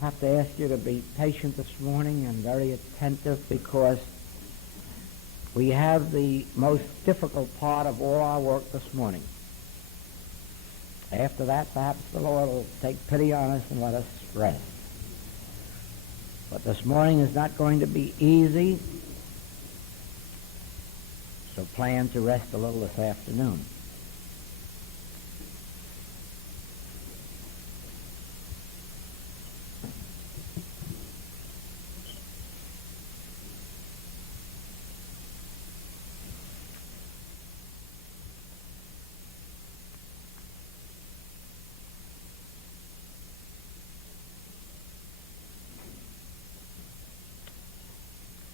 I have to ask you to be patient this morning and very attentive, because we have the most difficult part of all our work this morning. After that, perhaps the Lord will take pity on us and let us rest. But this morning is not going to be easy, so plan to rest a little this afternoon.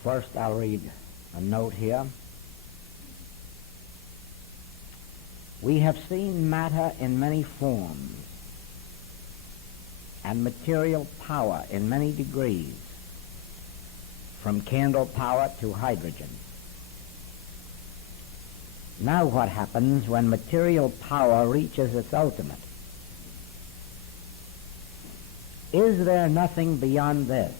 First, I'll read a note here. We have seen matter in many forms and material power in many degrees, from candle power to hydrogen. Now what happens when material power reaches its ultimate? Is there nothing beyond this?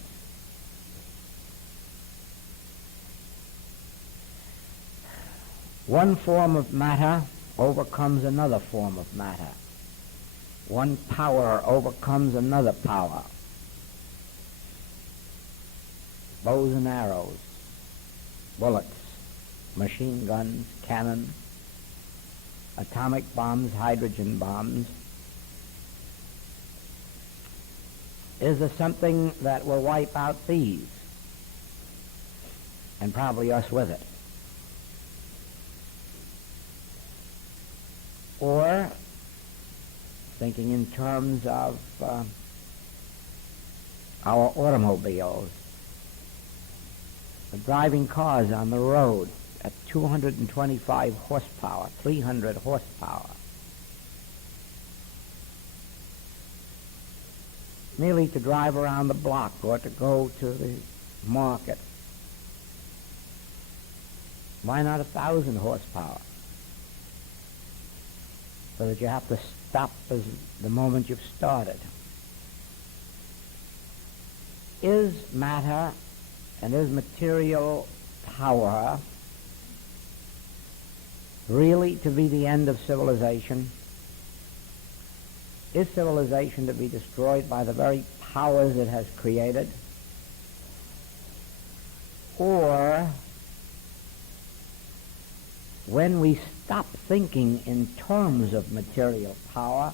One form of matter overcomes another form of matter. One power overcomes another power. Bows and arrows, bullets, machine guns, cannon, atomic bombs, hydrogen bombs. Is there something that will wipe out these, and probably us with it? Or, thinking in terms of our automobiles, the driving cars on the road at 225 horsepower, 300 horsepower, merely to drive around the block or to go to the market. Why not 1,000 horsepower? So that you have to stop the moment you've started. Is matter and is material power really to be the end of civilization? Is civilization to be destroyed by the very powers it has created? Or, when we stop thinking in terms of material power,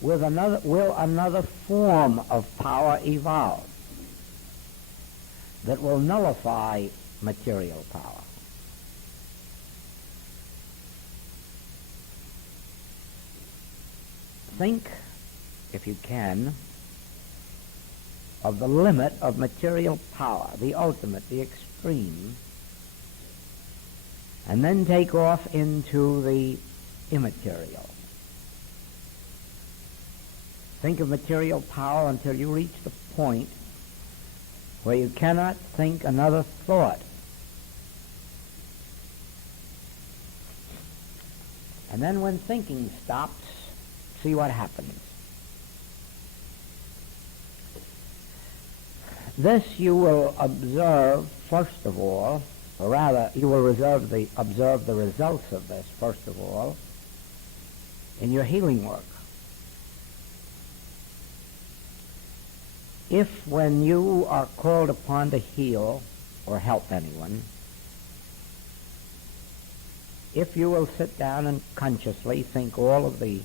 will another form of power evolve that will nullify material power? Think, if you can, of the limit of material power, the ultimate, the extreme, and then take off into the immaterial. Think of material power until you reach the point where you cannot think another thought. And then when thinking stops, see what happens. This you will observe, first of all, or rather, you will observe the results of this, first of all, in your healing work. If when you are called upon to heal or help anyone, if you will sit down and consciously think all of the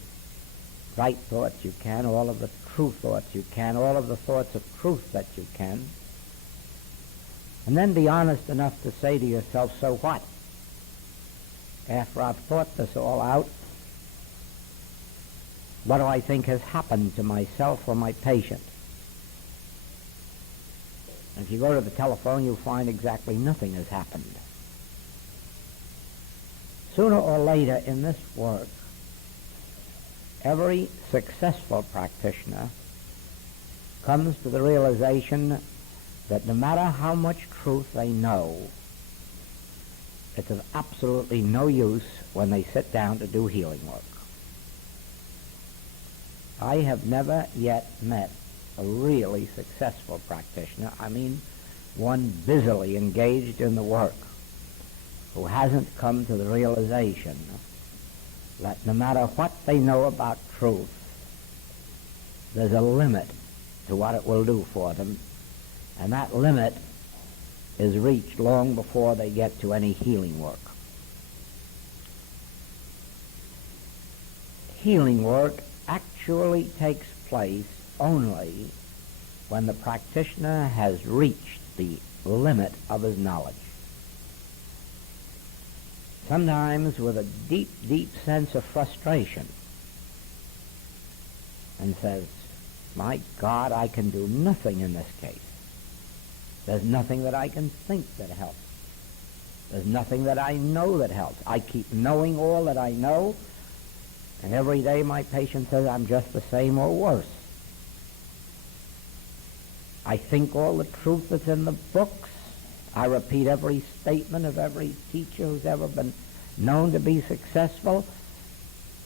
right thoughts you can, all of the true thoughts you can, all of the thoughts of truth that you can, and then be honest enough to say to yourself, so what? After I've thought this all out, what do I think has happened to myself or my patient? And if you go to the telephone, you'll find exactly nothing has happened. Sooner or later in this work, every successful practitioner comes to the realization that no matter how much truth they know, it's of absolutely no use when they sit down to do healing work. I have never yet met a really successful practitioner, I mean one busily engaged in the work, who hasn't come to the realization that no matter what they know about truth, there's a limit to what it will do for them, and that limit is reached long before they get to any healing work. Healing work actually takes place only when the practitioner has reached the limit of his knowledge. Sometimes with a deep, deep sense of frustration, and says, my God, I can do nothing in this case. There's nothing that I can think that helps. There's nothing that I know that helps. I keep knowing all that I know, and every day my patient says I'm just the same or worse. I think all the truth that's in the books. I repeat every statement of every teacher who's ever been known to be successful.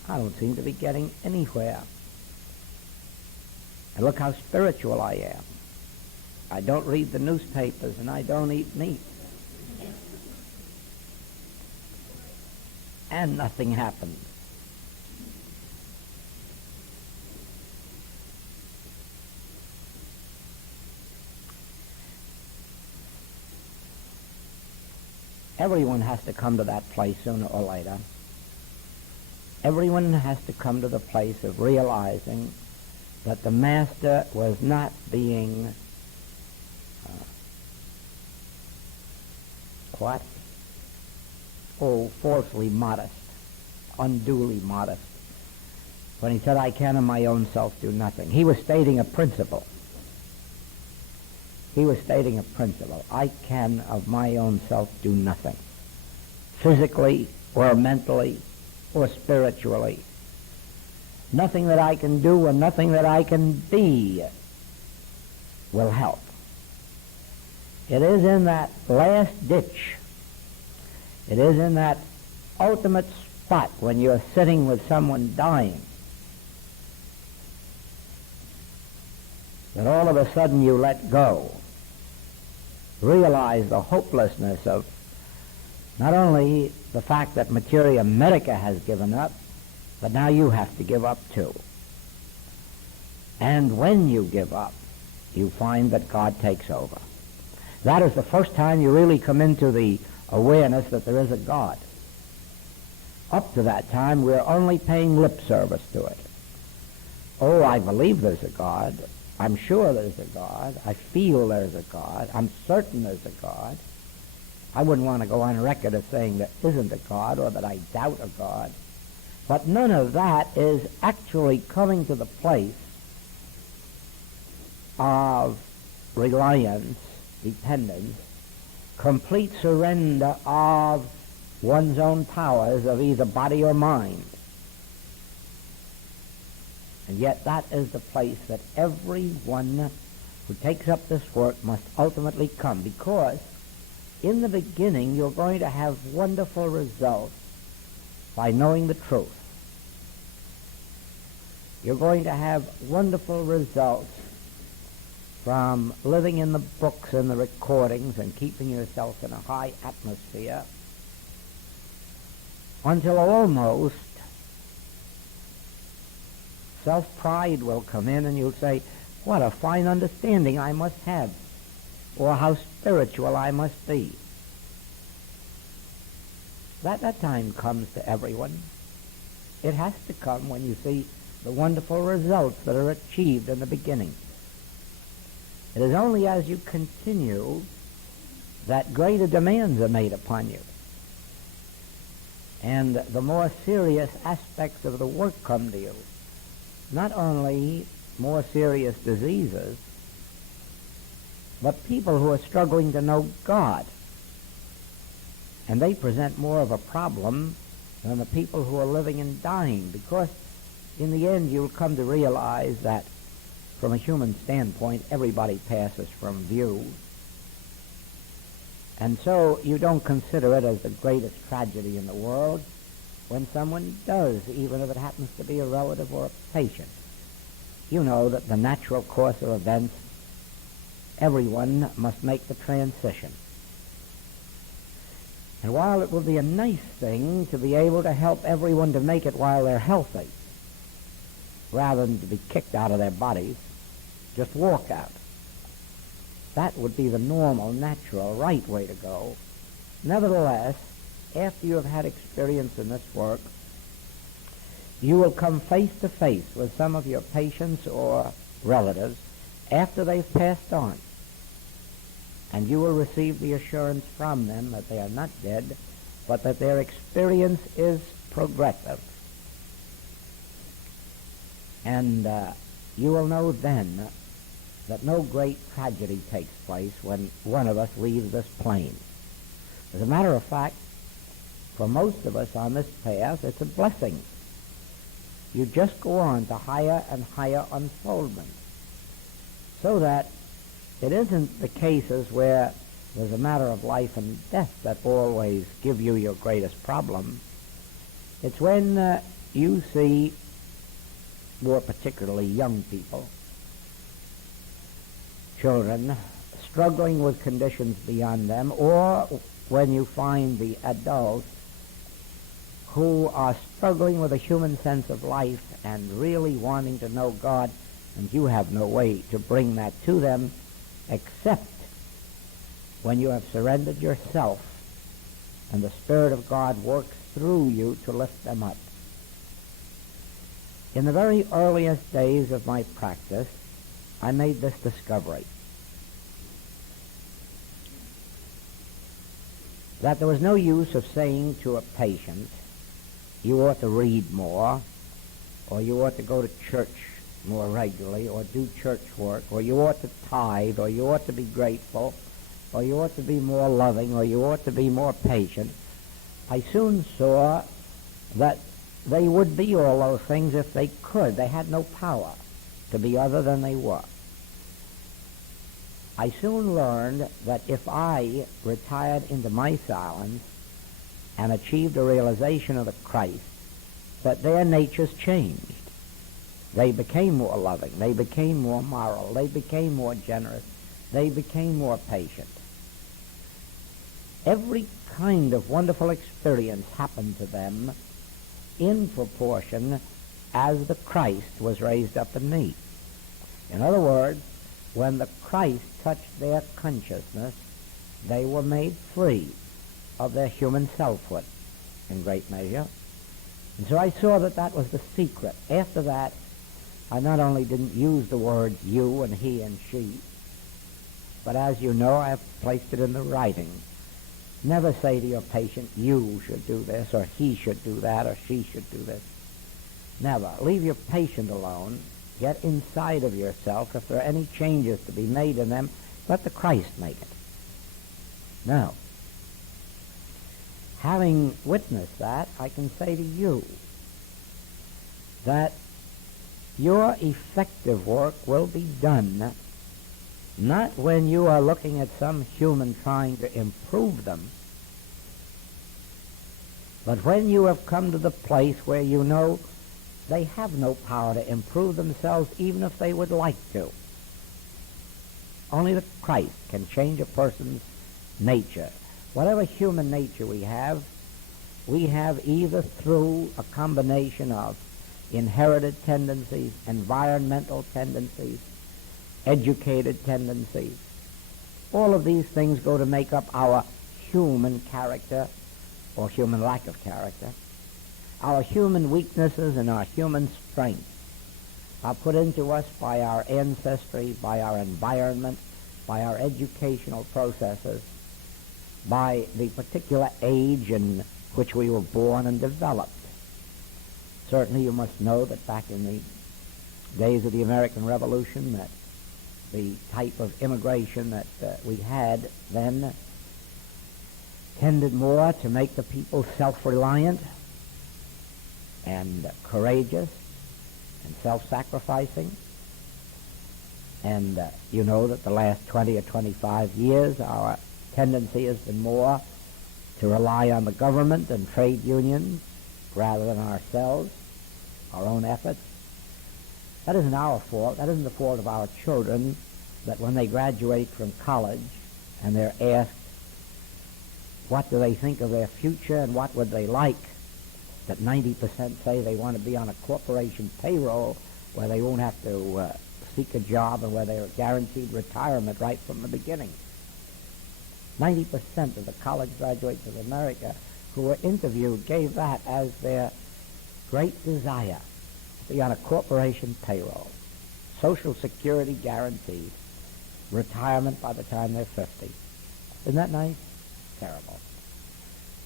I don't seem to be getting anywhere. And look how spiritual I am. I don't read the newspapers and I don't eat meat. And nothing happened. Everyone has to come to that place sooner or later. Everyone has to come to the place of realizing that the master was not being falsely modest, unduly modest. When he said, I can of my own self do nothing, he was stating a principle. He was stating a principle. I can of my own self do nothing, physically or mentally or spiritually. Nothing that I can do and nothing that I can be will help. It is in that last ditch, it is in that ultimate spot when you're sitting with someone dying, that all of a sudden you let go. Realize the hopelessness of not only the fact that Materia Medica has given up, but now you have to give up too. And when you give up, you find that God takes over. That is the first time you really come into the awareness that there is a God. Up to that time, we're only paying lip service to it. Oh, I believe there's a God. I'm sure there's a God. I feel there's a God. I'm certain there's a God. I wouldn't want to go on record as saying there isn't a God or that I doubt a God. But none of that is actually coming to the place of reliance, dependence, complete surrender of one's own powers of either body or mind. And yet that is the place that everyone who takes up this work must ultimately come, because in the beginning you're going to have wonderful results by knowing the truth. You're going to have wonderful results from living in the books and the recordings and keeping yourself in a high atmosphere until almost self-pride will come in and you'll say, what a fine understanding I must have, or how spiritual I must be. That time comes to everyone. It has to come when you see the wonderful results that are achieved in the beginning. It is only as you continue that greater demands are made upon you, and the more serious aspects of the work come to you. Not only more serious diseases, but people who are struggling to know God. And they present more of a problem than the people who are living and dying, because in the end you'll come to realize that from a human standpoint everybody passes from view. And so you don't consider it as the greatest tragedy in the world when someone does, even if it happens to be a relative or a patient. you know that the natural course of events, everyone must make the transition. And while it will be a nice thing to be able to help everyone to make it while they're healthy, rather than to be kicked out of their bodies, just walk out. That would be the normal, natural, right way to go. Nevertheless, after you have had experience in this work, you will come face to face with some of your patients or relatives after they've passed on. And you will receive the assurance from them that they are not dead, but that their experience is progressive. And you will know then that no great tragedy takes place when one of us leaves this plane. As a matter of fact, for most of us on this path, it's a blessing. You just go on to higher and higher unfoldment, so that it isn't the cases where there's a matter of life and death that always give you your greatest problem. It's when you see, more particularly young people, children, struggling with conditions beyond them, or when you find the adults who are struggling with a human sense of life and really wanting to know God, and you have no way to bring that to them except when you have surrendered yourself and the Spirit of God works through you to lift them up. In the very earliest days of my practice, I made this discovery, that there was no use of saying to a patient, you ought to read more, or you ought to go to church more regularly, or do church work, or you ought to tithe, or you ought to be grateful, or you ought to be more loving, or you ought to be more patient. I soon saw that they would be all those things if they could. They had no power to be other than they were. I soon learned that if I retired into my silence and achieved a realization of the Christ, that their natures changed. They became more loving. They became more moral. They became more generous. They became more patient. Every kind of wonderful experience happened to them in proportion as the Christ was raised up in me. In other words, when the Christ touched their consciousness, they were made free of their human selfhood in great measure. And so I saw that that was the secret. After that, I not only didn't use the words you and he and she, but as you know, I have placed it in the writing. Never say to your patient, you should do this, or he should do that, or she should do this. Never. Leave your patient alone. Get inside of yourself. If there are any changes to be made in them, let the Christ make it. Now, having witnessed that, I can say to you that your effective work will be done not when you are looking at some human trying to improve them, but when you have come to the place where you know they have no power to improve themselves even if they would like to. Only the Christ can change a person's nature. Whatever human nature we have either through a combination of inherited tendencies, environmental tendencies, educated tendencies. All of these things go to make up our human character or human lack of character. Our human weaknesses and our human strengths are put into us by our ancestry, by our environment, by our educational processes, by the particular age in which we were born and developed. Certainly you must know that back in the days of the American Revolution, that the type of immigration that we had then tended more to make the people self-reliant and courageous and self-sacrificing. And you know that the last 20 or 25 years our tendency has been more to rely on the government and trade unions rather than ourselves, our own efforts. That isn't our fault. That isn't the fault of our children, that when they graduate from college and they're asked what do they think of their future and what would they like, that 90% say they want to be on a corporation payroll where they won't have to seek a job and where they're guaranteed retirement right from the beginning. 90% of the college graduates of America who were interviewed gave that as their great desire, to be on a corporation payroll, Social Security guaranteed, retirement by the time they're 50. Isn't that nice? Terrible.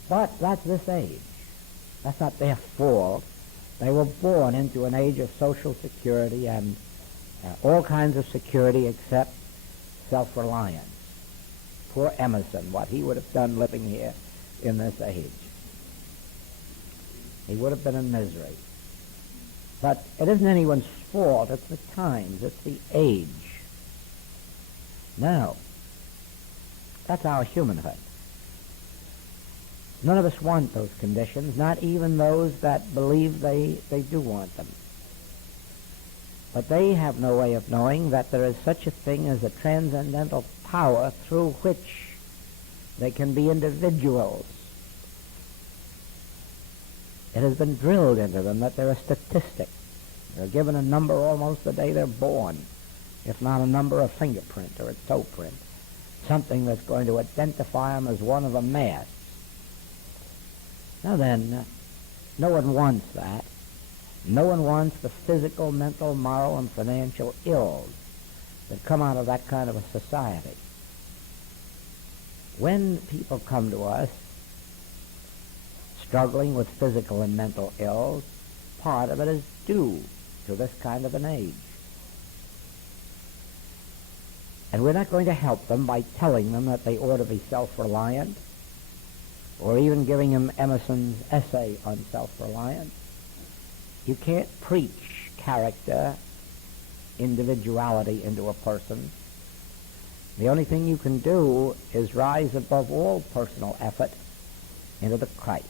But that's this age. That's not their fault. They were born into an age of Social Security and all kinds of security except self-reliance. Poor Emerson, what he would have done living here in this age. He would have been in misery. But it isn't anyone's fault. It's the times. It's the age. Now, that's our humanhood. None of us want those conditions, not even those that believe they do want them. But they have no way of knowing that there is such a thing as a transcendental power through which they can be individuals. It has been drilled into them that they're a statistic. They're given a number almost the day they're born, if not a number, a fingerprint or a toe print, something that's going to identify them as one of a mass. Now then, no one wants that. No one wants the physical, mental, moral, and financial ills that come out of that kind of a society. When people come to us struggling with physical and mental ills, part of it is due to this kind of an age. And we're not going to help them by telling them that they ought to be self-reliant, or even giving them Emerson's essay on self-reliance. You can't preach character, individuality into a person. The only thing you can do is rise above all personal effort into the Christ.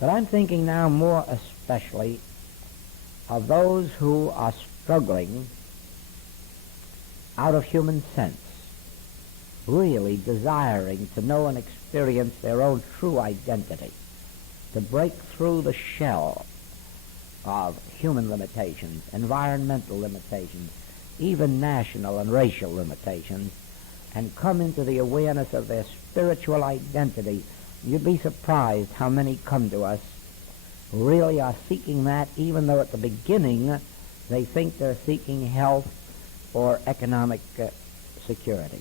But I'm thinking now more especially of those who are struggling out of human sense, really desiring to know and experience their own true identity, to break through the shell of human limitations, environmental limitations, even national and racial limitations, and come into the awareness of their spiritual identity. You'd be surprised how many come to us who really are seeking that, even though at the beginning they think they're seeking health or economic security.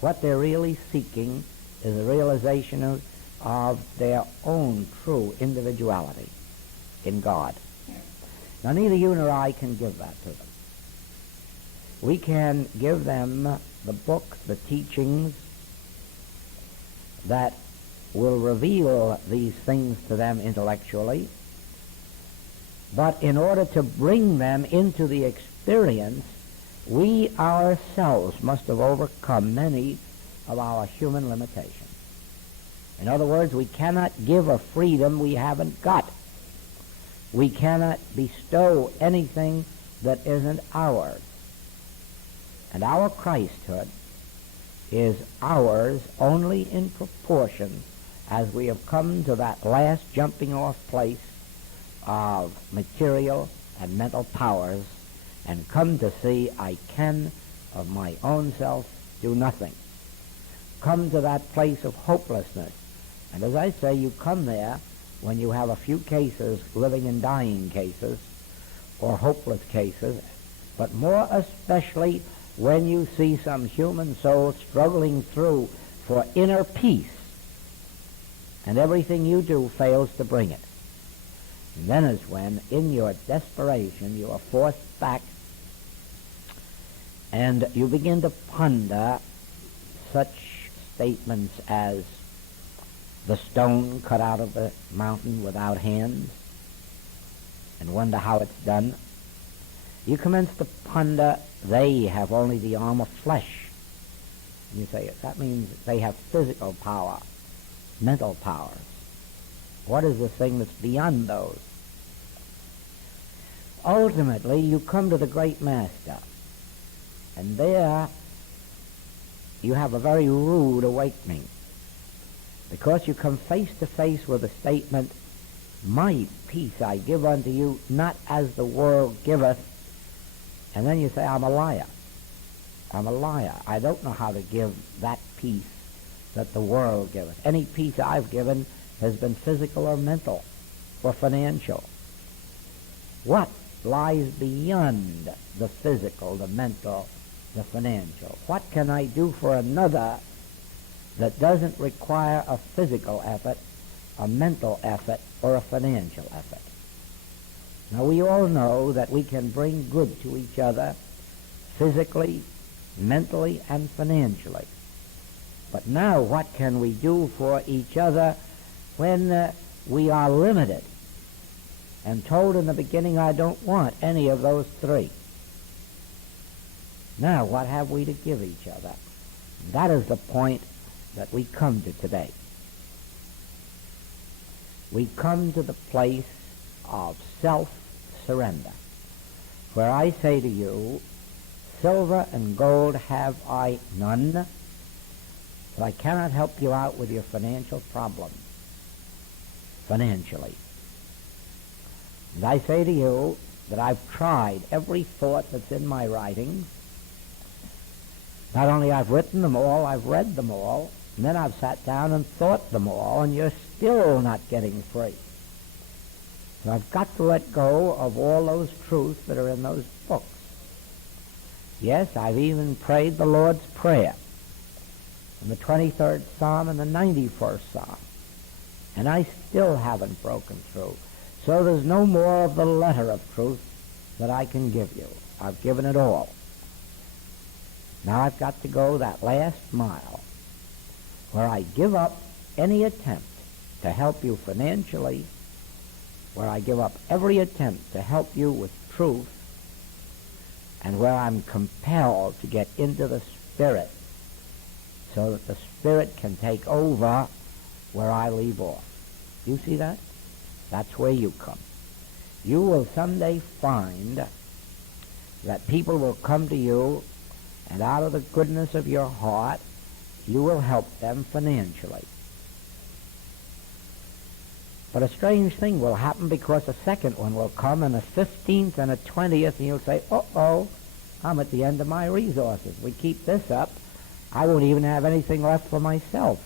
What they're really seeking is a realization of their own true individuality in God. Now, neither you nor I can give that to them. We can give them the books, the teachings that will reveal these things to them intellectually, but in order to bring them into the experience, we ourselves must have overcome many of our human limitations. In other words, we cannot give a freedom we haven't got. We cannot bestow anything that isn't ours. And our Christhood is ours only in proportion as we have come to that last jumping off place of material and mental powers and come to see I can of my own self do nothing. Come to that place of hopelessness. And as I say, you come there when you have a few cases, living and dying cases, or hopeless cases, but more especially when you see some human soul struggling through for inner peace, and everything you do fails to bring it. And then is when, in your desperation, you are forced back, and you begin to ponder such statements as the stone cut out of the mountain without hands, and wonder how it's done. You commence to ponder, they have only the arm of flesh. And you say, that means they have physical power, mental powers. What is the thing that's beyond those? ultimately you come to the great master. And there you have a very rude awakening, because you come face to face with the statement, my peace I give unto you, not as the world giveth. And then you say, I'm a liar. I'm a liar. I don't know how to give that peace that the world giveth. Any peace I've given has been physical or mental or financial. What lies beyond the physical, the mental, the financial? What can I do for another that doesn't require a physical effort, a mental effort, or a financial effort? Now, we all know that we can bring good to each other physically, mentally, and financially. But now what can we do for each other when we are limited and told in the beginning, I don't want any of those three? Now what have we to give each other? That is the point that we come to today. We come to the place of self-surrender, where I say to you, silver and gold have I none, but I cannot help you out with your financial problems, financially. And I say to you that I've tried every thought that's in my writings. Not only I've written them all, I've read them all, and then I've sat down and thought them all, and you're still not getting free. So I've got to let go of all those truths that are in those books. Yes, I've even prayed the Lord's Prayer in the 23rd Psalm and the 91st Psalm, and I still haven't broken through. So there's no more of the letter of truth that I can give you. I've given it all. Now I've got to go that last mile where I give up any attempt to help you financially, where I give up every attempt to help you with truth, and where I'm compelled to get into the Spirit so that the Spirit can take over where I leave off. You see that? That's where you come. You will someday find that people will come to you, and out of the goodness of your heart, you will help them financially. But a strange thing will happen, because a second one will come, and a 15th and a 20th, and you'll say, uh-oh, I'm at the end of my resources. We keep this up, I won't even have anything left for myself.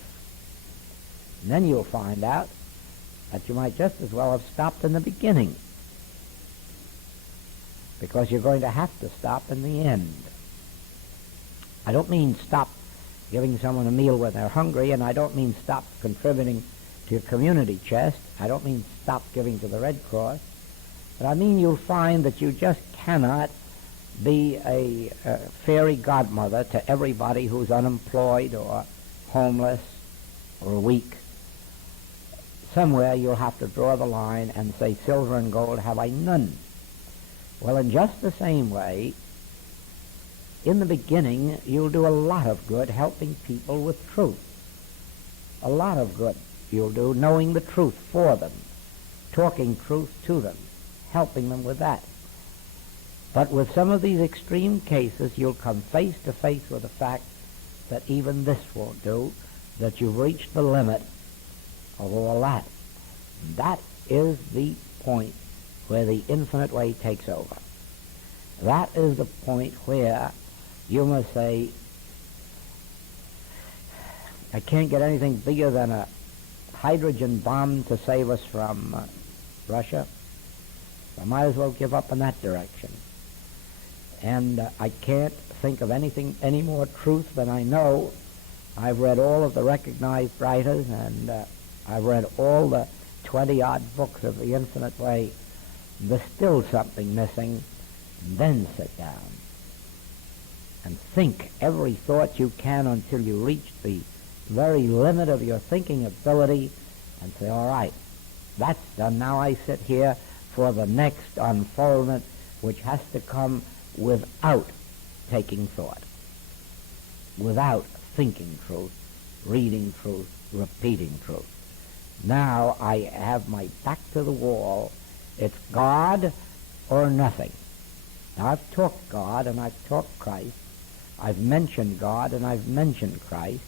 And then you'll find out that you might just as well have stopped in the beginning, because you're going to have to stop in the end. I don't mean stop giving someone a meal when they're hungry, and I don't mean stop contributing to your community chest. I don't mean stop giving to the Red Cross. But I mean you'll find that you just cannot be a fairy godmother to everybody who's unemployed or homeless or weak. Somewhere you'll have to draw the line and say, silver and gold have I none. Well, in just the same way, in the beginning, you'll do a lot of good helping people with truth. A lot of good you'll do knowing the truth for them, talking truth to them, helping them with that. But with some of these extreme cases, you'll come face to face with the fact that even this won't do, that you've reached the limit of all that. That is the point where the infinite way takes over. That is the point where you must say, I can't get anything bigger than a hydrogen bomb to save us from Russia. I might as well give up in that direction. And I can't think of anything, any more truth than I know. I've read all of the recognized writers, and I've read all the 20-odd books of the infinite way. There's still something missing. Then sit down and think every thought you can until you reach the very limit of your thinking ability, and say, all right, that's done. Now I sit here for the next unfoldment, which has to come without taking thought, without thinking truth, reading truth, repeating truth. Now I have my back to the wall. It's God or nothing. Now, I've talked God and I've talked Christ. I've mentioned God and I've mentioned Christ.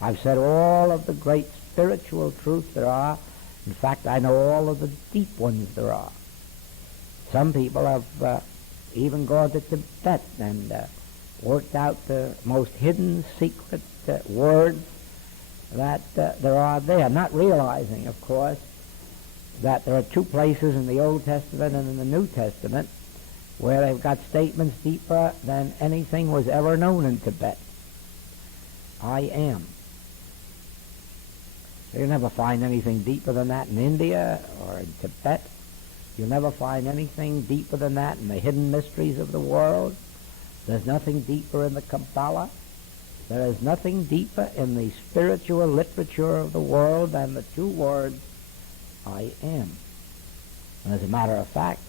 I've said all of the great spiritual truths there are. In fact, I know all of the deep ones there are. Some people have even gone to Tibet and worked out the most hidden secret words that there are there, not realizing, of course, that there are two places in the Old Testament and in the New Testament where they've got statements deeper than anything was ever known in Tibet. I am. You'll never find anything deeper than that in India or in Tibet. You'll never find anything deeper than that in the hidden mysteries of the world. There's nothing deeper in the Kabbalah. There is nothing deeper in the spiritual literature of the world than the two words, I am. And as a matter of fact,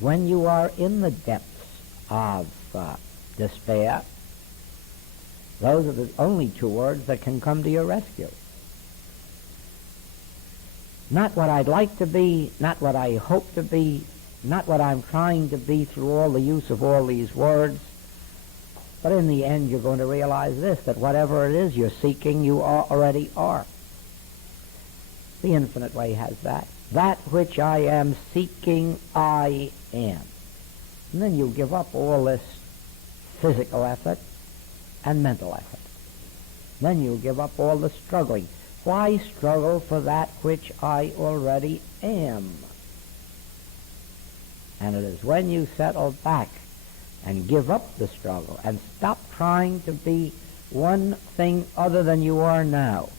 when you are in the depths of despair, those are the only two words that can come to your rescue. Not what I'd like to be, not what I hope to be, not what I'm trying to be through all the use of all these words, but in the end you're going to realize this, that whatever it is you're seeking, you already are. The infinite way has that. That which I am seeking, I am. And then you give up all this physical effort and mental effort. Then you give up all the struggling. Why struggle for that which I already am? And it is when you settle back and give up the struggle and stop trying to be one thing other than you are now.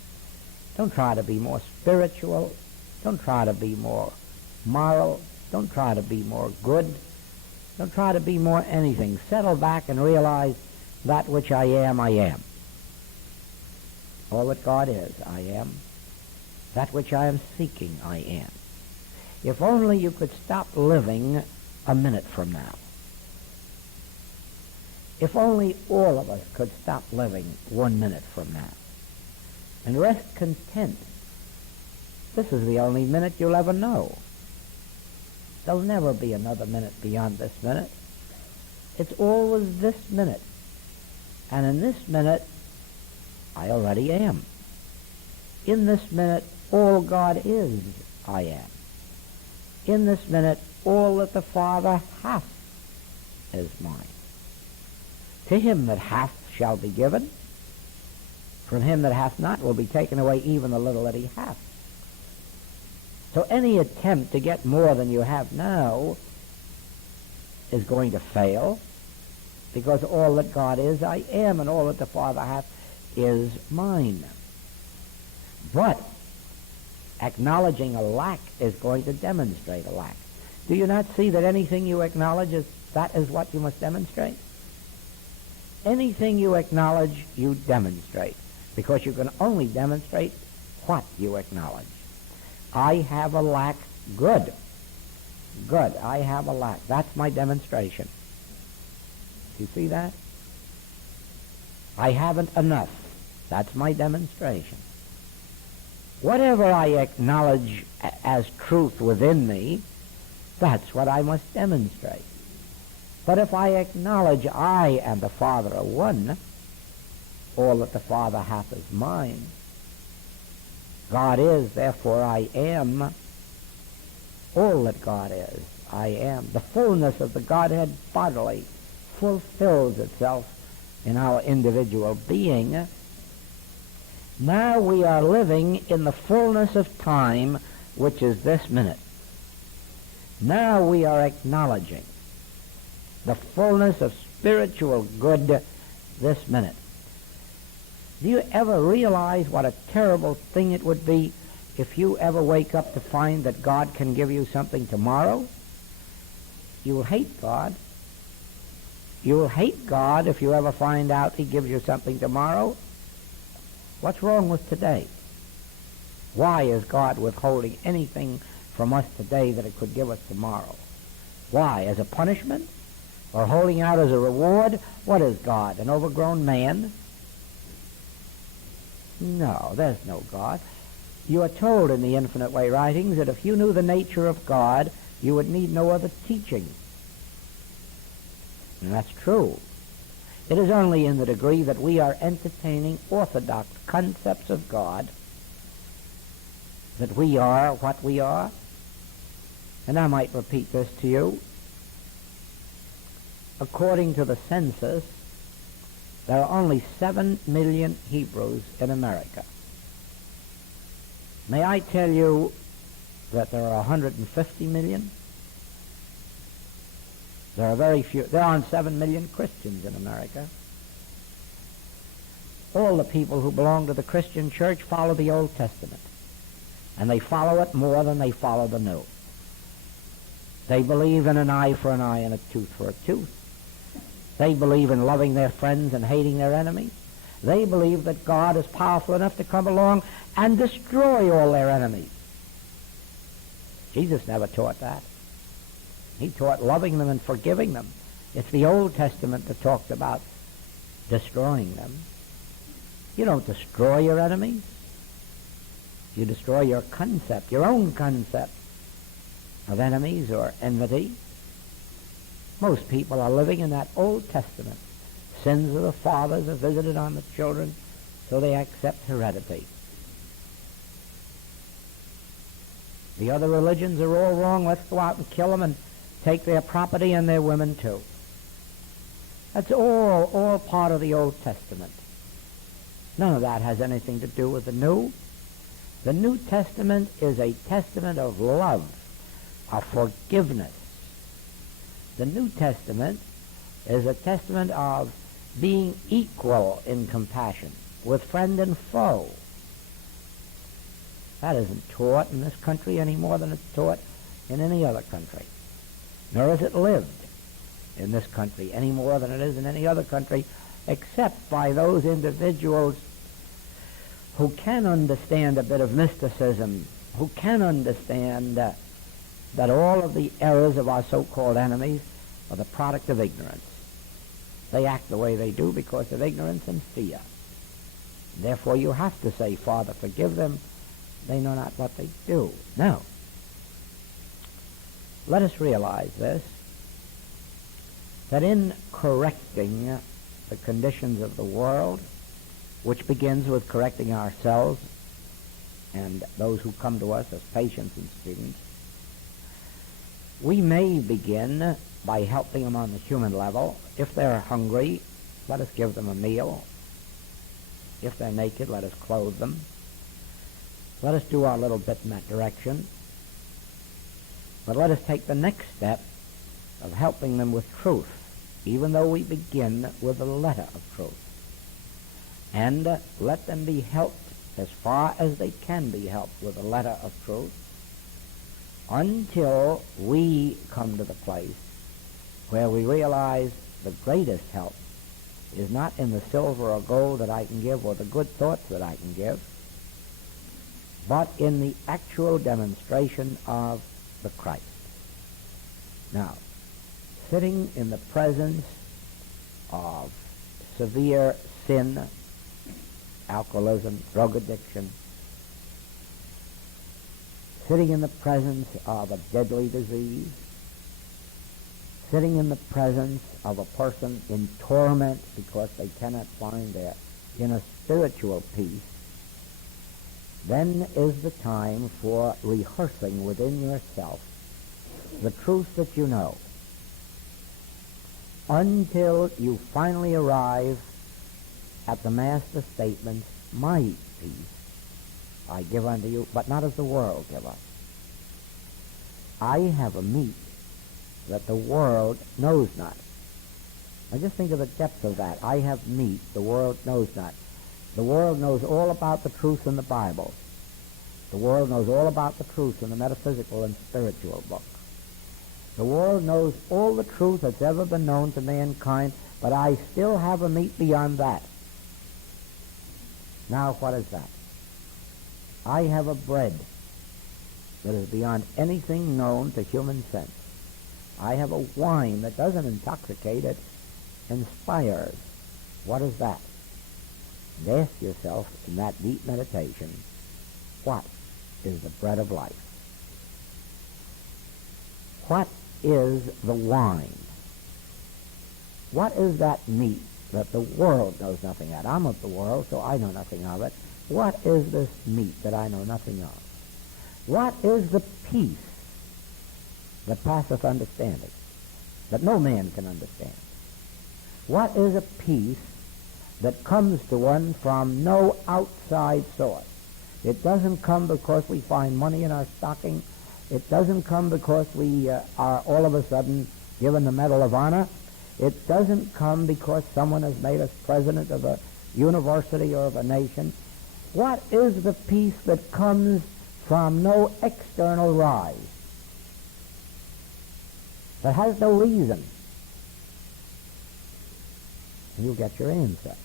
Don't try to be more spiritual. Don't try to be more moral. Don't try to be more good. Don't try to be more anything. Settle back and realize that which I am, I am. All that God is, I am. That which I am seeking, I am. If only you could stop living a minute from now. If only all of us could stop living 1 minute from now and rest content. This is the only minute you'll ever know. There'll never be another minute beyond this minute. It's always this minute. And in this minute, I already am. In this minute, all God is, I am. In this minute, all that the Father hath is mine. To him that hath shall be given. From him that hath not will be taken away even the little that he hath. So any attempt to get more than you have now is going to fail, because all that God is, I am, and all that the Father hath is mine. But acknowledging a lack is going to demonstrate a lack. Do you not see that anything you acknowledge, that is what you must demonstrate? Anything you acknowledge, you demonstrate, because you can only demonstrate what you acknowledge. I have a lack. Good. Good. I have a lack. That's my demonstration. You see that? I haven't enough. That's my demonstration. Whatever I acknowledge as truth within me, that's what I must demonstrate. But if I acknowledge I and the Father are one, all that the Father hath is mine, God is, therefore I am, all that God is, I am. The fullness of the Godhead bodily fulfills itself in our individual being. Now we are living in the fullness of time, which is this minute. Now we are acknowledging the fullness of spiritual good this minute. Do you ever realize what a terrible thing it would be if you ever wake up to find that God can give you something tomorrow? You will hate God. You will hate God if you ever find out he gives you something tomorrow. What's wrong with today? Why is God withholding anything from us today that it could give us tomorrow? Why? As a punishment? Or holding out as a reward? What is God? An overgrown man? No, there's no God. You are told in the Infinite Way writings that if you knew the nature of God, you would need no other teaching. And that's true. It is only in the degree that we are entertaining orthodox concepts of God that we are what we are. And I might repeat this to you. According to the census, there are only 7 million Hebrews in America. May I tell you that there are 150 million? There are very few. There aren't 7 million Christians in America. All the people who belong to the Christian church follow the Old Testament, and they follow it more than they follow the New. They believe in an eye for an eye and a tooth for a tooth. They believe in loving their friends and hating their enemies. They believe that God is powerful enough to come along and destroy all their enemies. Jesus never taught that. He taught loving them and forgiving them. It's the Old Testament that talks about destroying them. You don't destroy your enemies. You destroy your concept, your own concept of enemies or enmity. Most people are living in that Old Testament. Sins of the fathers are visited on the children, so they accept heredity. The other religions are all wrong. Let's go out and kill them and take their property and their women too. That's all part of the Old Testament. None of that has anything to do with the New. The New Testament is a testament of love, of forgiveness. The New Testament is a testament of being equal in compassion with friend and foe. That isn't taught in this country any more than it's taught in any other country. Nor is it lived in this country any more than it is in any other country, except by those individuals who can understand a bit of mysticism, who can understand that all of the errors of our so-called enemies are the product of ignorance. They act the way they do because of ignorance and fear. Therefore, you have to say, Father, forgive them. They know not what they do. Now, let us realize this, that in correcting the conditions of the world, which begins with correcting ourselves and those who come to us as patients and students, we may begin by helping them on the human level. If they're hungry, let us give them a meal. If they're naked, let us clothe them. Let us do our little bit in that direction. But let us take the next step of helping them with truth, even though we begin with the letter of truth. And let them be helped as far as they can be helped with the letter of truth until we come to the place where we realize the greatest help is not in the silver or gold that I can give or the good thoughts that I can give, but in the actual demonstration of the Christ. Now, sitting in the presence of severe sin, alcoholism, drug addiction, sitting in the presence of a deadly disease, sitting in the presence of a person in torment because they cannot find their inner spiritual peace, then is the time for rehearsing within yourself the truth that you know, until you finally arrive at the Master statements, my peace I give unto you, but not as the world giveth. I have a meat that the world knows not. Now just think of the depth of that. I have meat the world knows not. The world knows all about the truth in the Bible. The world knows all about the truth in the metaphysical and spiritual books. The world knows all the truth that's ever been known to mankind, but I still have a meat beyond that. Now what is that? I have a bread that is beyond anything known to human sense. I have a wine that doesn't intoxicate, it inspires. What is that? And ask yourself in that deep meditation, what is the bread of life? what is the wine? What is that meat that the world knows nothing of? I'm of the world, so I know nothing of it. What is this meat that I know nothing of? What is the peace that passeth understanding, that no man can understand? What is a peace that comes to one from no outside source? It doesn't come because we find money in our stocking. It doesn't come because we are all of a sudden given the Medal of Honor. It doesn't come because someone has made us president of a university or of a nation. What is the peace that comes from no external rise, that has no reason? And you'll get your answer.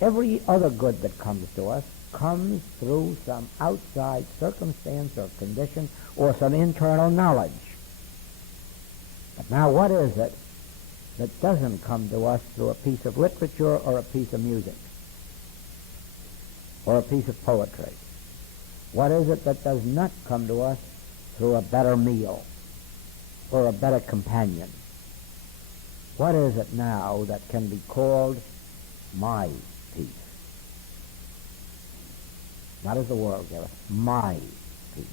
Every other good that comes to us comes through some outside circumstance or condition or some internal knowledge. But now what is it that doesn't come to us through a piece of literature or a piece of music or a piece of poetry? What is it that does not come to us through a better meal or a better companion? What is it now that can be called my peace? Not as the world gives, my peace.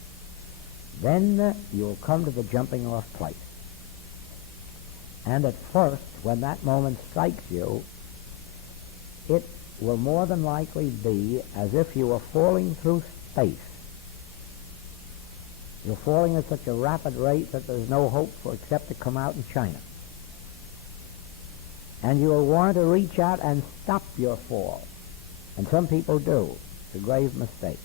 Then you'll come to the jumping off place. And at first, when that moment strikes you, it will more than likely be as if you were falling through space. You're falling at such a rapid rate that there's no hope for except to come out in China. And you'll want to reach out and stop your fall. And some people do. It's a grave mistake.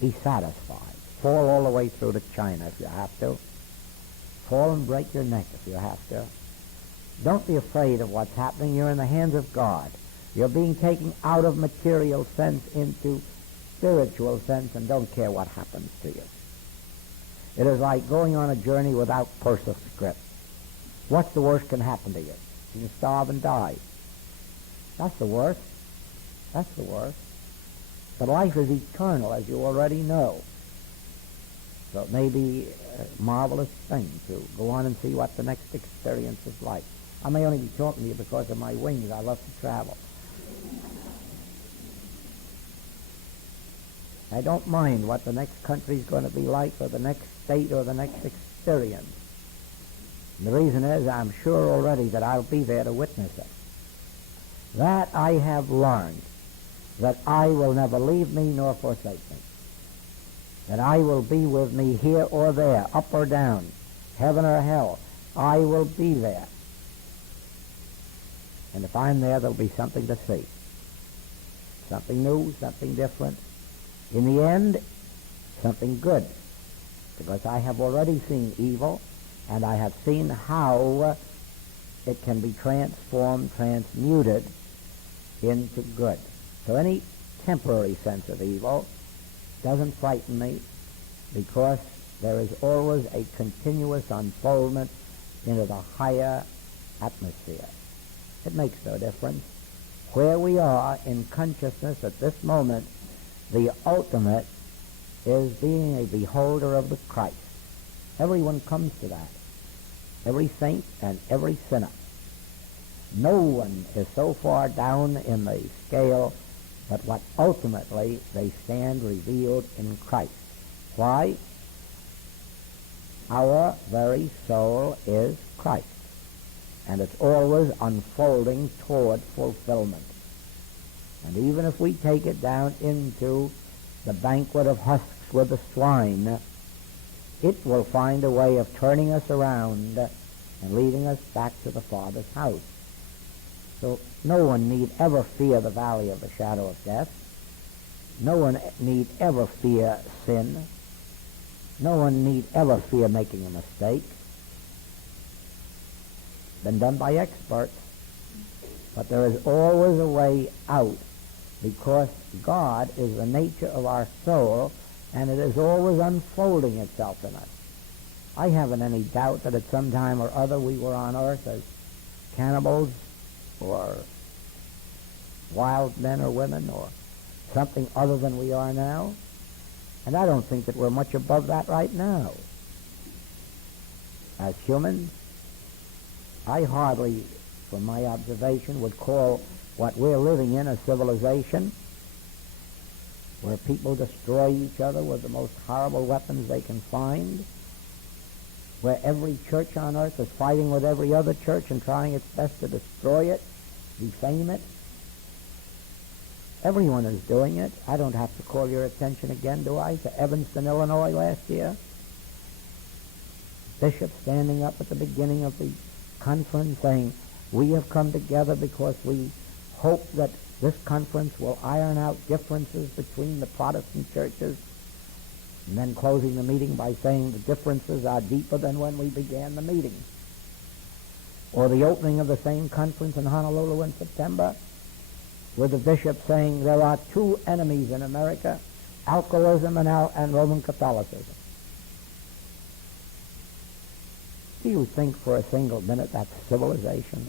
Be satisfied. Fall all the way through to China if you have to. Fall and break your neck if you have to. Don't be afraid of what's happening. You're in the hands of God. You're being taken out of material sense into spiritual sense, and don't care what happens to you. It is like going on a journey without purse or script. What's the worst can happen to you? You can starve and die. That's the worst. That's the worst. But life is eternal, as you already know. So it may be a marvelous thing to go on and see what the next experience is like. I may only be talking to you because of my wings. I love to travel. I don't mind what the next country is going to be like, or the next state, or the next experience. And the reason is I'm sure already that I'll be there to witness it. That I have learned, that I will never leave me nor forsake me. That I will be with me here or there, up or down, heaven or hell. I will be there. And if I'm there, there'll be something to see. Something new, something different. In the end, something good. Because I have already seen evil, and I have seen how it can be transformed, transmuted into good. So any temporary sense of evil doesn't frighten me, because there is always a continuous unfoldment into the higher atmosphere. It makes no difference. Where we are in consciousness at this moment, the ultimate is being a beholder of the Christ. Everyone comes to that. Every saint and every sinner. No one is so far down in the scale but what ultimately they stand revealed in Christ. Why? Our very soul is Christ, and it's always unfolding toward fulfillment. And even if we take it down into the banquet of husks with the swine, it will find a way of turning us around and leading us back to the Father's house. So no one need ever fear the valley of the shadow of death. No one need ever fear sin. No one need ever fear making a mistake. Been done by experts. But there is always a way out, because God is the nature of our soul, and it is always unfolding itself in us. I haven't any doubt that at some time or other we were on earth as cannibals or wild men or women or something other than we are now. And I don't think that we're much above that right now. As humans, I hardly, from my observation, would call what we're living in a civilization, where people destroy each other with the most horrible weapons they can find, where every church on earth is fighting with every other church and trying its best to destroy it, defame it. Everyone is doing it. I don't have to call your attention again, do I, to Evanston, Illinois last year? Bishop standing up at the beginning of the conference saying, we have come together because we hope that this conference will iron out differences between the Protestant churches, and then closing the meeting by saying the differences are deeper than when we began the meeting. Or the opening of the same conference in Honolulu in September, with the bishop saying there are two enemies in America, alcoholism and Roman Catholicism. Do you think for a single minute that's civilization?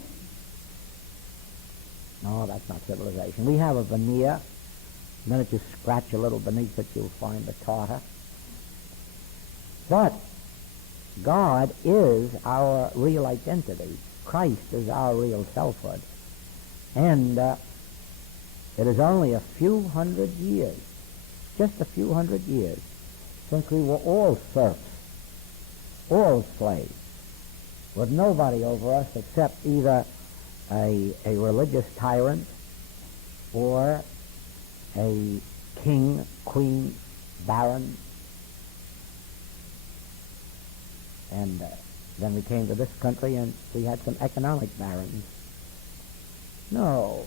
No, that's not civilization. We have a veneer. The minute you scratch a little beneath it, you'll find the tartar. But God is our real identity. Christ is our real selfhood. And it is only a few hundred years, just a few hundred years, since we were all serfs, all slaves, with nobody over us except either a religious tyrant or a king, queen, baron. And then we came to this country and we had some economic barons. No,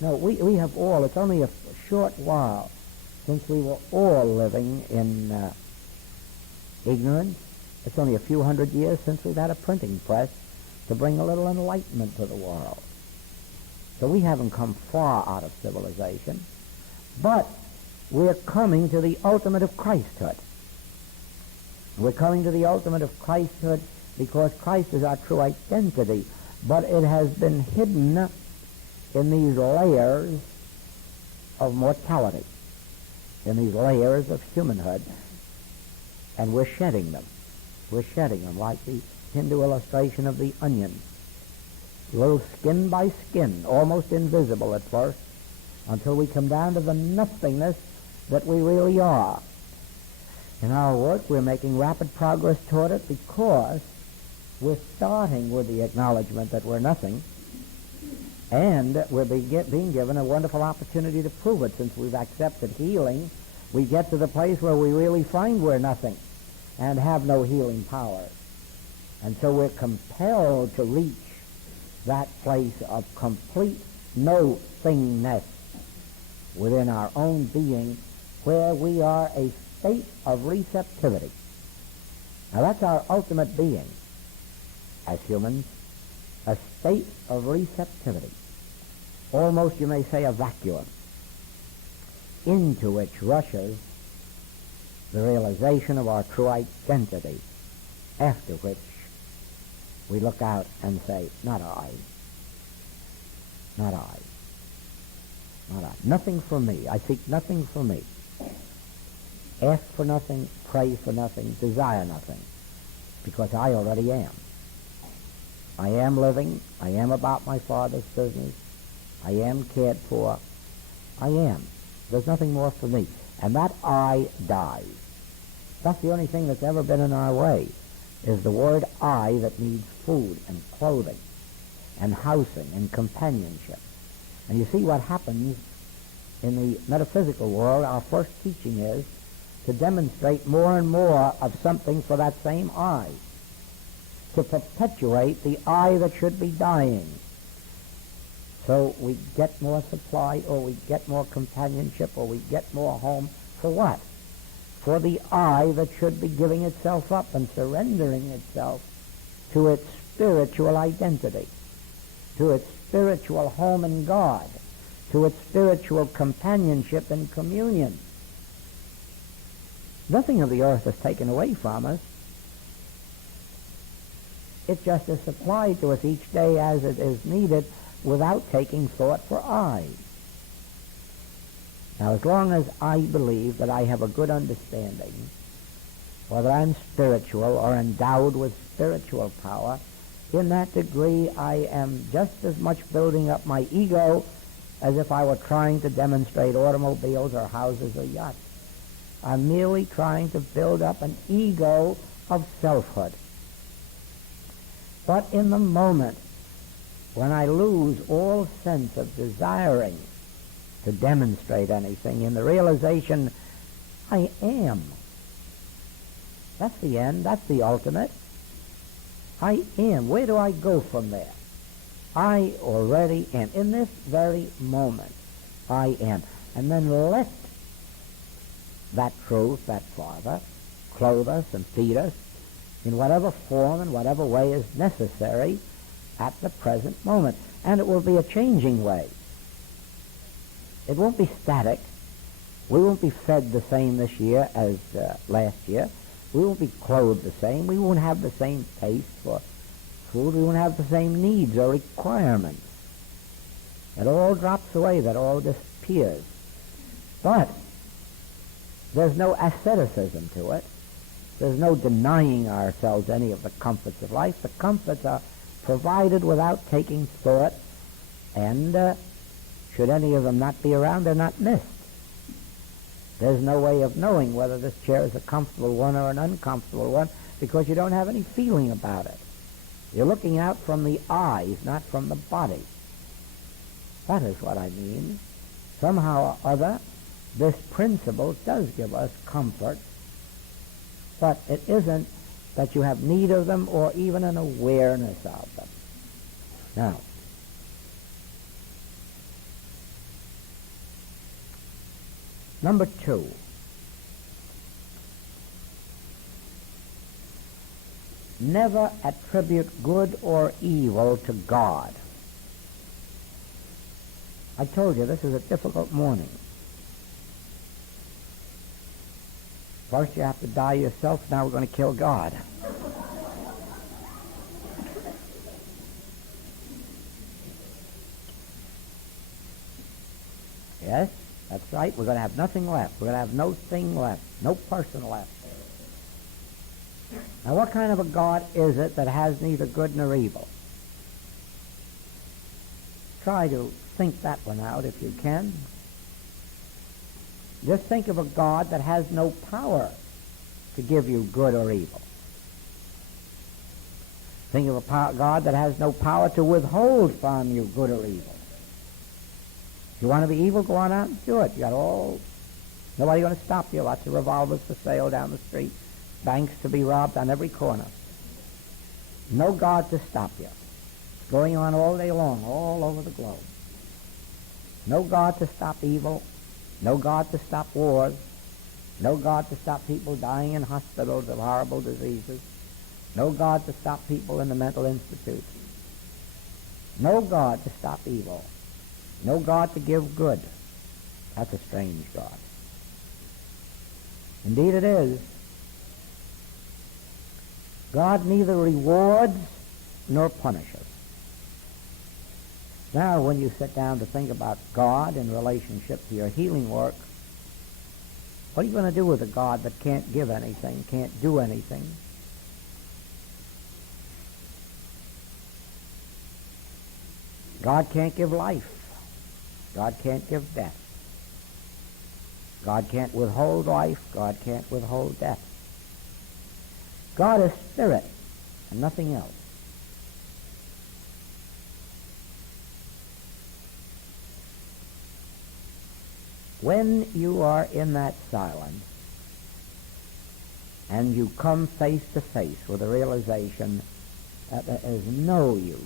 we have all, it's only a short while since we were all living in ignorance. It's only a few hundred years since we've had a printing press to bring a little enlightenment to the world. So we haven't come far out of civilization, but we're coming to the ultimate of Christhood. We're coming to the ultimate of Christhood because Christ is our true identity, but it has been hidden in these layers of mortality, in these layers of humanhood, and we're shedding them. We're shedding them like the Hindu illustration of the onion. Little skin by skin, almost invisible at first, until we come down to the nothingness that we really are. In our work, we're making rapid progress toward it because we're starting with the acknowledgement that we're nothing, and we're being given a wonderful opportunity to prove it. Since we've accepted healing, we get to the place where we really find we're nothing and have no healing power. And so we're compelled to reach that place of complete no-thingness within our own being, where we are a state of receptivity. Now that's our ultimate being as humans, a state of receptivity. Almost, you may say, a vacuum into which rushes the realization of our true identity, after which we look out and say, not I, not I, not I. Nothing for me. I seek nothing for me. Ask for nothing, pray for nothing, desire nothing, because I already am. I am living. I am about my Father's business. I am cared for. I am. There's nothing more for me. And that I dies. That's the only thing that's ever been in our way, is the word I that needs food and clothing and housing and companionship. And you see what happens in the metaphysical world. Our first teaching is to demonstrate more and more of something for that same I, to perpetuate the I that should be dying. So we get more supply, or we get more companionship, or we get more home. For what? For the I that should be giving itself up and surrendering itself to its spiritual identity, to its spiritual home in God, to its spiritual companionship and communion. Nothing of the earth is taken away from us. It just is supplied to us each day as it is needed, without taking thought for I. Now, as long as I believe that I have a good understanding, or that I'm spiritual or endowed with spiritual power, in that degree I am just as much building up my ego as if I were trying to demonstrate automobiles or houses or yachts. I'm merely trying to build up an ego of selfhood. But in the moment when I lose all sense of desiring to demonstrate anything, in the realization I am, that's the end, that's the ultimate. I am. Where do I go from there? I already am. In this very moment, I am. And then let that truth, that Father, clothe us and feed us in whatever form and whatever way is necessary at the present moment. And it will be a changing way. It won't be static. We won't be fed the same this year as last year. We won't be clothed the same. We won't have the same taste for food. We won't have the same needs or requirements. It all drops away. That all disappears. But there's no asceticism to it. There's no denying ourselves any of the comforts of life. The comforts are provided without taking thought, and should any of them not be around, they're not missed. There's no way of knowing whether this chair is a comfortable one or an uncomfortable one because you don't have any feeling about it. You're looking out from the eyes, not from the body. That is what I mean. Somehow or other, this principle does give us comfort, but it isn't that you have need of them or even an awareness of them. Now, number 2. Never attribute good or evil to God. I told you this is a difficult morning. First you have to die yourself, now we're going to kill God. Yes, that's right. We're going to have nothing left. We're going to have no thing left, no person left. Now, what kind of a God is it that has neither good nor evil? Try to think that one out if you can. Just think of a God that has no power to give you good or evil. Think of a God that has no power to withhold from you good or evil. If you want to be evil, go on out and do it. You got nobody going to stop you. Lots of revolvers for sale down the street. Banks to be robbed on every corner. No God to stop you. It's going on all day long, all over the globe. No God to stop evil. No God to stop wars. No God to stop people dying in hospitals of horrible diseases. No God to stop people in the mental institutes. No God to stop evil. No God to give good. That's a strange God. Indeed it is. God neither rewards nor punishes. Now, when you sit down to think about God in relationship to your healing work, what are you going to do with a God that can't give anything, can't do anything? God can't give life. God can't give death. God can't withhold life. God can't withhold death. God is spirit and nothing else. When you are in that silence and you come face to face with the realization that there is no use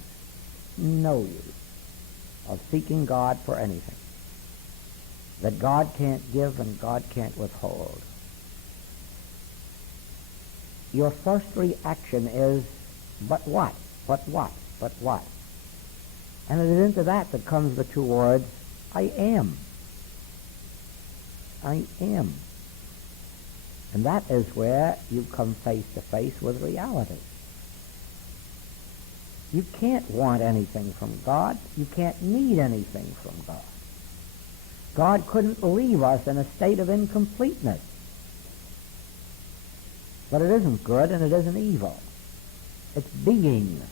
of seeking God for anything, that God can't give and God can't withhold, your first reaction is, but what? But what? But what? And it is into that comes the two words, I am. I am. And that is where you come face to face with reality. You can't want anything from God. You can't need anything from God. God couldn't leave us in a state of incompleteness. But it isn't good and it isn't evil. It's being.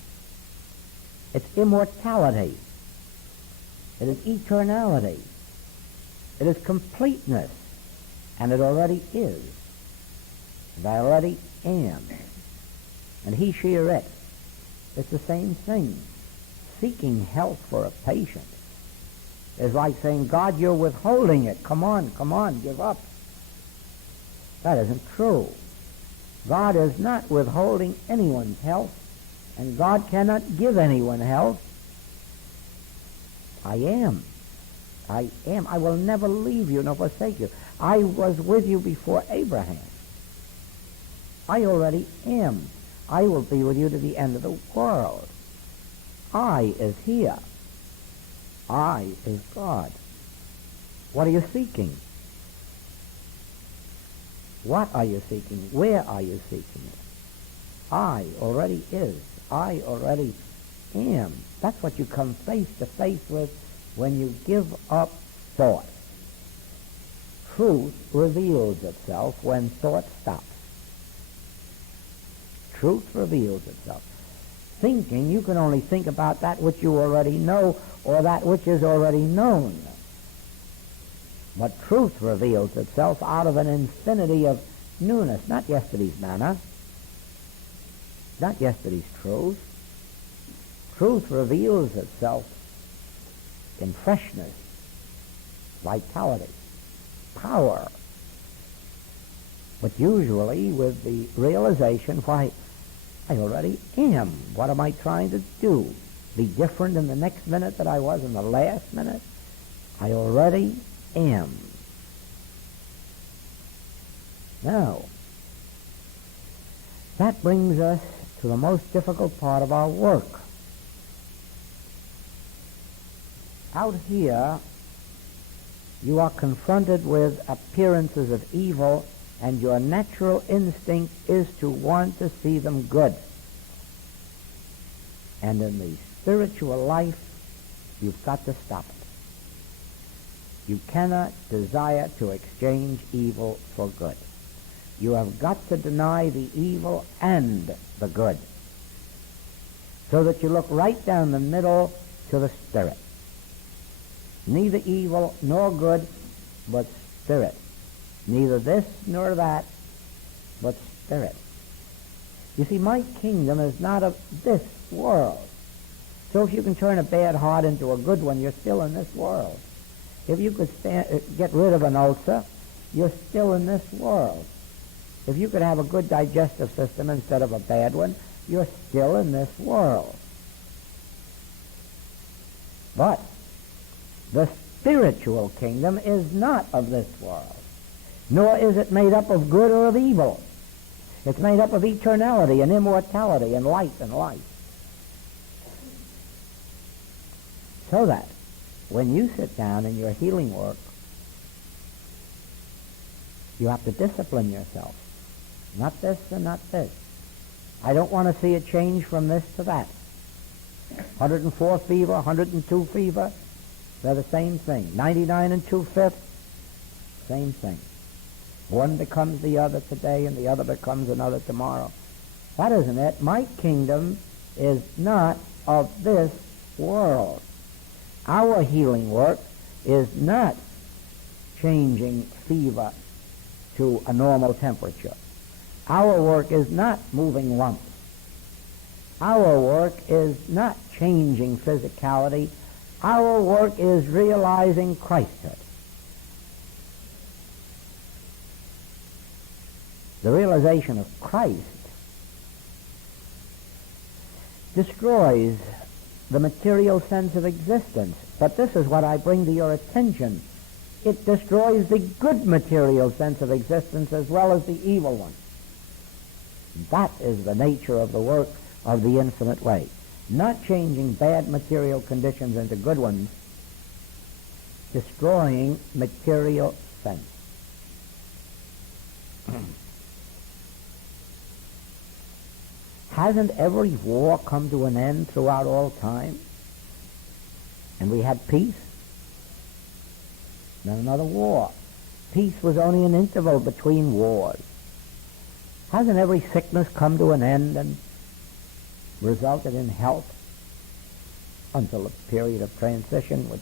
It's immortality. It is eternality. It is completeness. And it already is. And I already am. And he, she, or it. It's the same thing. Seeking health for a patient is like saying, God, you're withholding it. Come on, give up. That isn't true. God is not withholding anyone's health, and God cannot give anyone health. I am. I am. I will never leave you nor forsake you. I was with you before Abraham. I already am. I will be with you to the end of the world. I is here. I is God. What are you seeking? What are you seeking? Where are you seeking it? I already is. I already am. That's what you come face to face with when you give up thought. Truth reveals itself when thought stops. Truth reveals itself. Thinking, you can only think about that which you already know or that which is already known. But truth reveals itself out of an infinity of newness, not yesterday's manna, not yesterday's truth. Truth reveals itself in freshness, vitality, power. But usually with the realization, why, I already am. What am I trying to do? Be different in the next minute that I was in the last minute? I already am. Now, that brings us to the most difficult part of our work. Out here, you are confronted with appearances of evil, and your natural instinct is to want to see them good. And in the spiritual life, you've got to stop it. You cannot desire to exchange evil for good. You have got to deny the evil and the good, so that you look right down the middle to the spirit. Neither evil nor good, but spirit. Neither this nor that, but spirit. You see, my kingdom is not of this world. So if you can turn a bad heart into a good one, you're still in this world. If you could get rid of an ulcer, you're still in this world. If you could have a good digestive system instead of a bad one, you're still in this world. But the spiritual kingdom is not of this world, nor is it made up of good or of evil. It's made up of eternality and immortality and light and life. So that when you sit down in your healing work, you have to discipline yourself. Not this and not this. I don't want to see a change from this to that. 104 fever, 102 fever, they're the same thing. 99 and 2/5, same thing. One becomes the other today and the other becomes another tomorrow. That isn't it. My kingdom is not of this world. Our healing work is not changing fever to a normal temperature. Our work is not moving lumps. Our work is not changing physicality. Our work is realizing Christhood. The realization of Christ destroys the material sense of existence. But this is what I bring to your attention. It destroys the good material sense of existence as well as the evil one. That is the nature of the work of the infinite way. Not changing bad material conditions into good ones, destroying material sense. Hasn't every war come to an end throughout all time? And we had peace? then another war. Peace was only an interval between wars. Hasn't every sickness come to an end and resulted in health until a period of transition which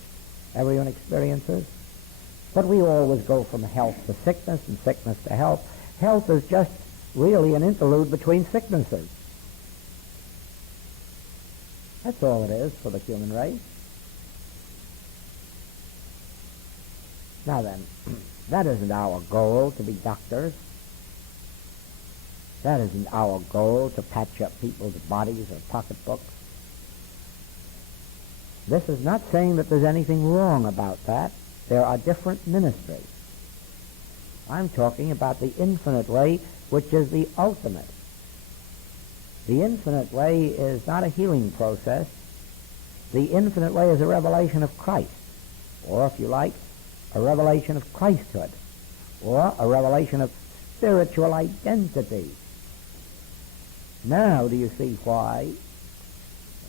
everyone experiences? But we always go from health to sickness and sickness to health. Health is just really an interlude between sicknesses. That's all it is for the human race. Now then, that isn't our goal to be doctors. That isn't our goal to patch up people's bodies or pocketbooks. This is not saying that there's anything wrong about that. There are different ministries. I'm talking about the infinite way, which is the ultimate. The infinite way is not a healing process. The infinite way is a revelation of Christ, or if you like, a revelation of Christhood, or a revelation of spiritual identity. Now do you see why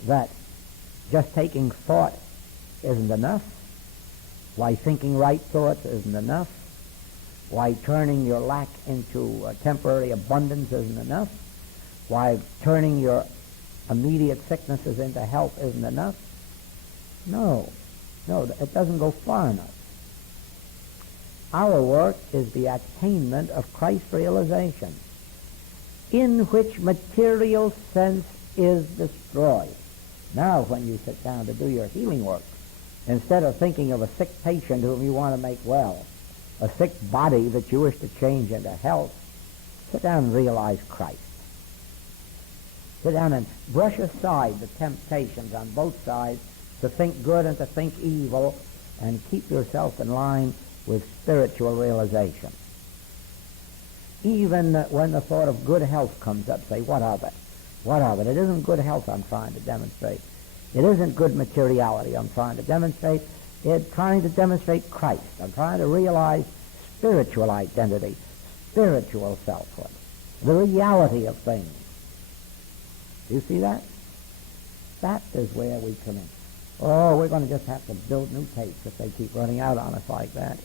that just taking thought isn't enough? Why thinking right thoughts isn't enough? Why turning your lack into temporary abundance isn't enough? Why turning your immediate sicknesses into health isn't enough? No, it doesn't go far enough. Our work is the attainment of Christ realization, in which material sense is destroyed. Now, when you sit down to do your healing work, instead of thinking of a sick patient whom you want to make well, a sick body that you wish to change into health, sit down and realize Christ. Sit down and brush aside the temptations on both sides to think good and to think evil, and keep yourself in line with spiritual realization. Even when the thought of good health comes up, say, what of it? What of it? It isn't good health I'm trying to demonstrate. It isn't good materiality I'm trying to demonstrate. It's trying to demonstrate Christ. I'm trying to realize spiritual identity, spiritual selfhood, the reality of things. Do you see that? That is where we come in. Oh, we're going to just have to build new tapes if they keep running out on us like that.